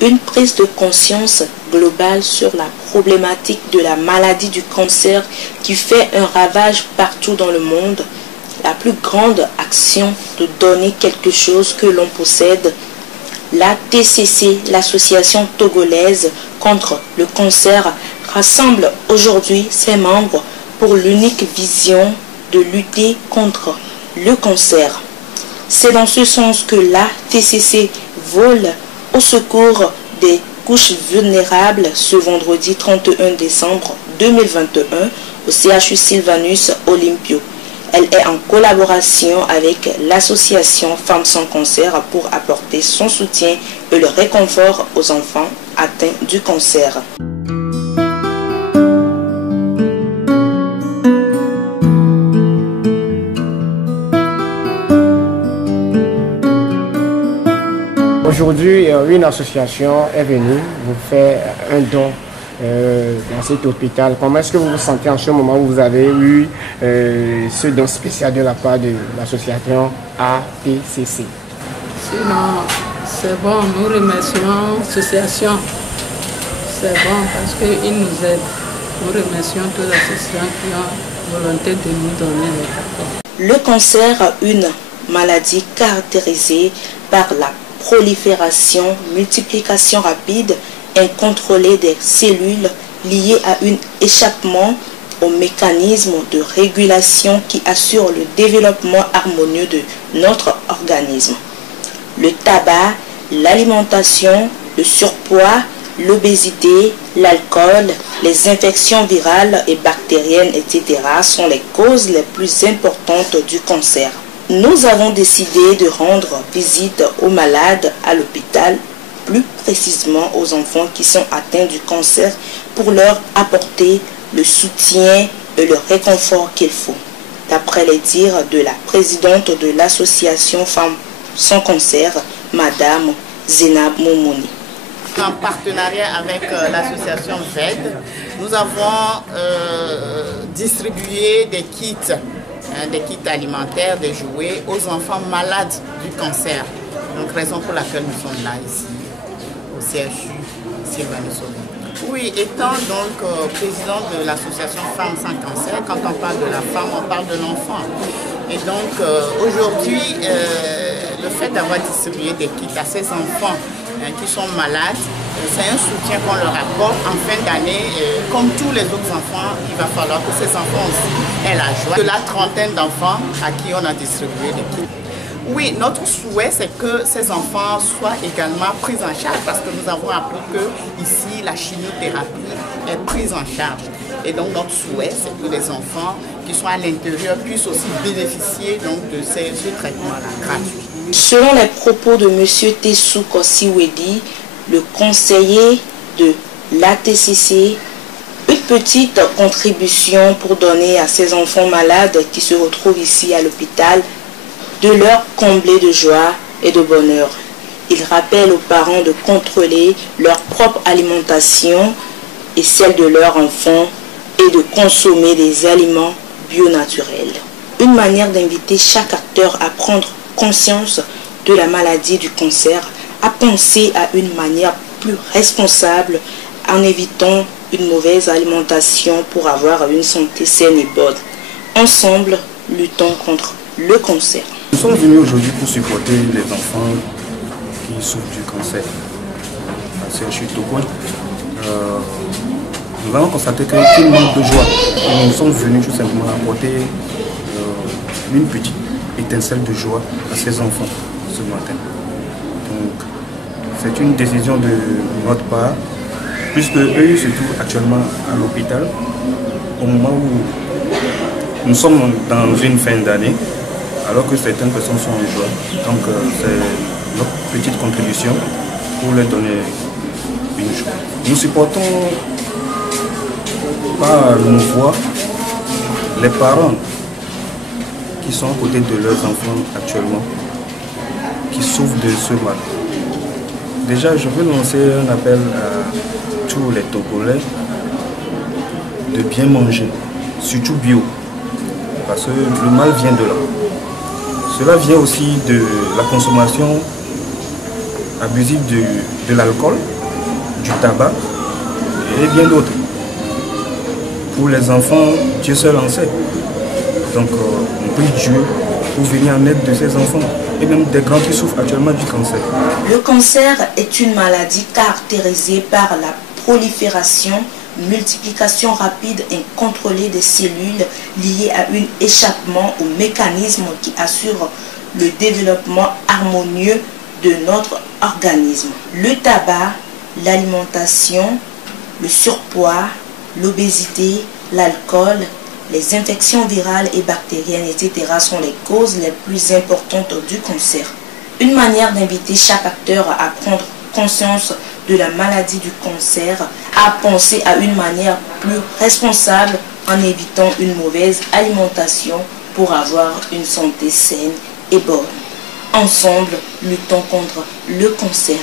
une prise de conscience globale sur la problématique de la maladie du cancer qui fait un ravage partout dans le monde. La plus grande action de donner quelque chose que l'on possède, la TCC, l'association togolaise contre le cancer, rassemble aujourd'hui ses membres pour l'unique vision de lutter contre le cancer. C'est dans ce sens que la TCC vole au secours des couches vulnérables ce vendredi 31 décembre 2021 au CHU Sylvanus Olympio. Elle est en collaboration avec l'association Femmes sans cancer pour apporter son soutien et le réconfort aux enfants atteints du cancer. Aujourd'hui, une association est venue vous faire un don dans cet hôpital. Comment est-ce que vous vous sentez en ce moment où vous avez eu ce don spécial de la part de l'association ATCC? Sinon, c'est bon, nous remercions l'association. C'est bon parce qu'ils nous aident. Nous remercions tous les associations qui ont volonté de nous donner les cartons. Le cancer, une maladie caractérisée par la prolifération, multiplication rapide, incontrôlée des cellules liées à un échappement au mécanisme de régulation qui assure le développement harmonieux de notre organisme. Le tabac, l'alimentation, le surpoids, l'obésité, l'alcool, les infections virales et bactériennes, etc. sont les causes les plus importantes du cancer. Nous avons décidé de rendre visite aux malades à l'hôpital, plus précisément aux enfants qui sont atteints du cancer, pour leur apporter le soutien et le réconfort qu'il faut. D'après les dires de la présidente de l'association Femmes sans cancer, Madame Zénab Moumouni. En partenariat avec l'association VED, nous avons distribué des kits alimentaires, des jouets aux enfants malades du cancer. Donc raison pour laquelle nous sommes là ici, au CHU Sylvanus Olympio. Oui, étant donc président de l'association Femmes sans cancer, quand on parle de la femme, on parle de l'enfant. Et donc aujourd'hui, le fait d'avoir distribué des kits à ces enfants qui sont malades, c'est un soutien qu'on leur apporte en fin d'année. Comme tous les autres enfants, il va falloir que ces enfants aussi aient la joie. De la trentaine d'enfants à qui on a distribué des kits. Oui, notre souhait, c'est que ces enfants soient également pris en charge parce que nous avons appris que ici, la chimiothérapie est prise en charge. Et donc, notre souhait, c'est que les enfants qui sont à l'intérieur puissent aussi bénéficier donc, de ce traitement-là gratuit. Selon les propos de M. Tessou Kossiwedi, le conseiller de l'ATCC, une petite contribution pour donner à ces enfants malades qui se retrouvent ici à l'hôpital, de leur combler de joie et de bonheur. Il rappelle aux parents de contrôler leur propre alimentation et celle de leurs enfants et de consommer des aliments bio-naturels. Une manière d'inviter chaque acteur à prendre conscience de la maladie du cancer, à penser à une manière plus responsable en évitant une mauvaise alimentation pour avoir une santé saine et bonne. Ensemble, luttons contre le cancer. Nous sommes venus aujourd'hui pour supporter les enfants qui souffrent du cancer à CHU Togo. Nous avons constaté qu'il manque de joie. Nous sommes venus tout simplement apporter une petite étincelle de joie à ces enfants ce matin. Donc, c'est une décision de notre part, puisque eux se trouvent actuellement à l'hôpital au moment où nous sommes dans une fin d'année, alors que certaines personnes sont en joie. Donc, c'est notre petite contribution pour leur donner une joie. Nous supportons par nos voix les parents qui sont à côté de leurs enfants actuellement, qui souffrent de ce mal. Déjà, je veux lancer un appel à tous les Togolais de bien manger, surtout bio, parce que le mal vient de là. Cela vient aussi de la consommation abusive de l'alcool, du tabac et bien d'autres. Pour les enfants, Dieu seul en sait. Donc on prie Dieu pour venir en aide de ces enfants et même des grands qui souffrent actuellement du cancer. Le cancer est une maladie caractérisée par la prolifération, multiplication rapide et incontrôlée des cellules liées à un échappement au mécanisme qui assure le développement harmonieux de notre organisme. Le tabac, l'alimentation, le surpoids, l'obésité, l'alcool, les infections virales et bactériennes, etc. sont les causes les plus importantes du cancer. Une manière d'inviter chaque acteur à prendre conscience de la maladie du cancer, à penser à une manière plus responsable en évitant une mauvaise alimentation pour avoir une santé saine et bonne. Ensemble, luttons contre le cancer.